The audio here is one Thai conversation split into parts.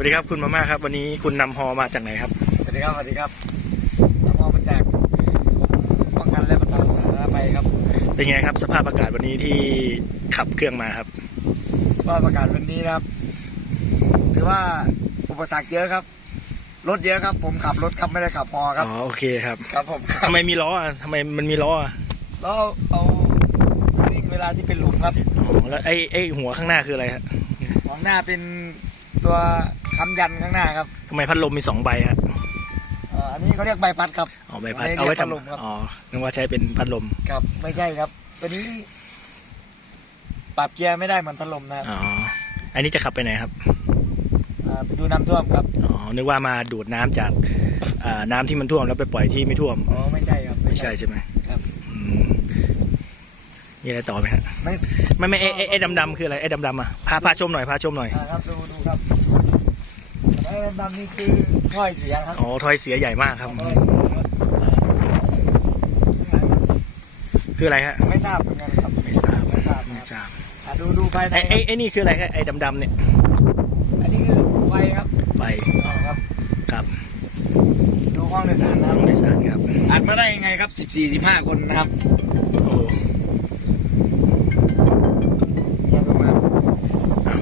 วัสดีครับคุณมาม่าครับ วันนี้คุณนำฮอมาจากไหนครับ สวัสดีครับสวัสดีครับน้ำมอมาจากกรมป้องกันและบรรเทาสาธารณภัยครับ เป็นไงครับ สภาพอากาศวันนี้ที่ขับเครื่องมาครับ สภาพอากาศวันนี้นะครับ ถือว่าอุปสรรคเยอะครับรถเยอะครับ ผมขับรถครับไม่ได้ขับฮอครับอ๋อโอเคครับครับผมครับทำไมมีล้ออะทำไมมันมีล้ออะแล้วเอาวิ่งเวลาที่เป็นหลุมครับอ๋อแล้วไอ้ไอ้หัวข้างหน้าคืออะไรฮะของหน้าเป็น ตัวค้ำยันข้างหน้าครับทำไมพัดลมมีสองใบฮะเอ่ออันนี้เขาเรียกใบพัดครับ อ๋อใบพัดไม่ได้เอาไว้เรียกพัดลมครับทำอ๋อนึกว่าใช้เป็นพัดลมครับไม่ใช่ครับ ตัวนี้ ปรับเกียร์ไม่ได้เหมือนพัดลมนะครับอ๋ออันนี้จะขับไปไหนครับอ่าไปดูน้ำท่วมครับอ๋อนึกว่ามาดูดน้ำจากอ่าน้ำที่มันท่วมแล้วไปปล่อยที่ไม่ท่วม อ๋อไม่ใช่ครับไม่ใช่ใช่ไหมครับอืม มีอะไรต่อไหมฮะไม่ไม่ไม่ไอ้ไอ้ไอ้ดำๆคืออะไรไอ้ดำๆอะพาพาชมหน่อยพาชมหน่อยอ่าครับดูดูครับไอ้ดำๆนี่คือถ้อยเสียครับอ๋อทอยเสียใหญ่มากครับ ถ้อยเสียครับคืออะไรฮะไม่ทราบเหมือนกันครับไม่ทราบไม่ทราบไม่ครับทราบอ่าดูดูภายในไอ้ไอ้ไอ้นี่คืออะไรครับไอ้ดำๆเนี่ยอันนี้คือไฟครับไฟอ่าครับ ครับดูห้องโดยสารนะคห้รัอบงโดยสารครับอัดมาได้ยังไงครับสิบสี่สิบห้าคนนะครับโอ้โห เนี่ยประมาณ อ้าว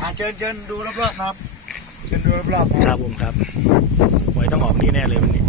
อ่าเชิญเชิญดูรอบๆครับ เชิญดูรอบๆนะครับผมครับหวยต้องออกนี่แน่เลยวันนี้